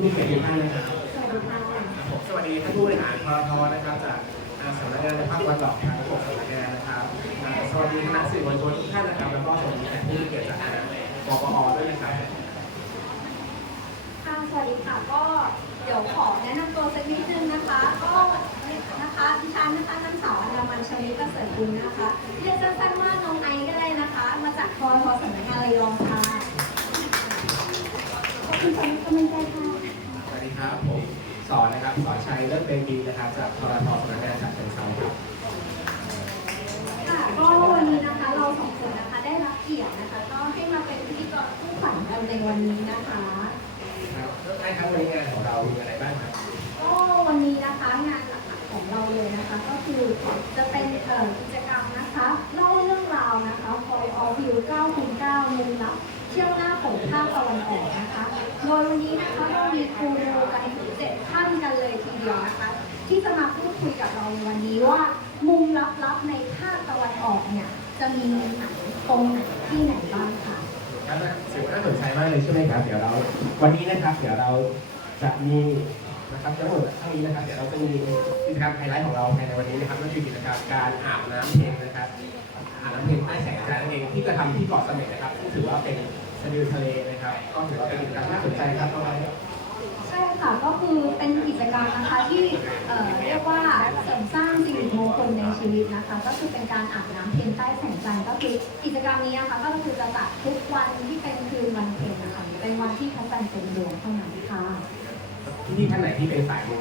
ผู้มีเกียรติทุกท่านนะครับสวัสดีค่ะผมสวัสดีท่านผู้บริหารพรทนะครับจากอ่าสำนักงานในภาคตะวันออกทางระบบสำนักงานนะครับอ่าสวัสดีคณะสื่อมวลชนทุกท่านนะครับแล้วก็สวัสดีแขกผู้มีเกียรติจากคณะปปอด้วยนะครับค่ะสวัสดีค่ะก็เดี๋ยวขอแนะนำตัวสักนิดนึงนะคะ ก็นะคะดิฉันนะคะนางสาวอัญมันชลิตประเสริฐบุญนะคะเรียกสั้นๆว่าน้องไอซ์ก็ได้นะคะ มาจากททสำนักงานระยองค่ะขอบคุณสำหรับกำลังใจค่ะสวัสดี ครับผมสอนนะครับสอนชัยเลิศเป็นดีนะครับจากทรทสำนักงานจากเชิงเซาครับค่ะก็วันนี้นะคะเราสองคนนะคะได้รับเกียรตินะคะ ก็ให้มาเป็นพิธีกรคู่ขวัญกันในวันนี้นะคะ ครับได้ครับวันนี้งานของเรามีอะไรบ้างครับก็วันนี้นะคะงานหลักๆของเราเลยนะคะ ก็คือจะเป็นเอ่อกิจกรรมนะคะเล่าเรื่องราวนะคะ For All View 9คูณ9มุมลับเที่ยวหน้าของภาคตะวันออกนะคะ โดยวันนี้นะคะเรามีครูรู กันถึงเจ็ดท่านกันเลยทีเดียวนะคะ ที่จะมาพูดคุยกับเราในวันนี้ว่ามุมลับๆในภาคตะวันออกเนี่ยจะมีมุมไหนตรงไหนที่ไหนบ้างค่ะครับถือว่าน่าสนใจมากเลยใช่ไหมครับเดี๋ยวเรา วันนี้นะครับ เดี๋ยวเราจะมีนะครับทั้งหมดเท่านี้นะครับ เดี๋ยวเราจะมีกิจกรรมไฮไลท์ของเราภายในวันนี้นะครับนั่นคือกิจกรรมการอาบน้ำเพ็ญนะครับอาบน้ำเพ็ญใต้แสงจันทร์นั่นเองที่จะทำที่เกาะเสม็ดนะครับซึ่งถือว่าเป็นสะดือทะเลนะครับ ก็ถือว่าเป็นกิจกรรมน่าสนใจครับน้องไอซ์ ใช่ค่ะก็คือเป็นกิจกรรมนะคะที่เอ่อเรียกว่าเสริมสร้างสิ่งมงคลในชีวิตนะคะ ก็คือเป็นการอาบน้ำเพ็ญใต้แสงจันทร์ก็คือกิจกรรมนี้นะคะก็คือจะจัดทุกวันที่เป็นคืนวันเพ็ญนะคะเป็นวันที่พระจันทร์เต็มดวงเท่านั้นค่ะ ที่ท่านไหนที่เป็นสายมู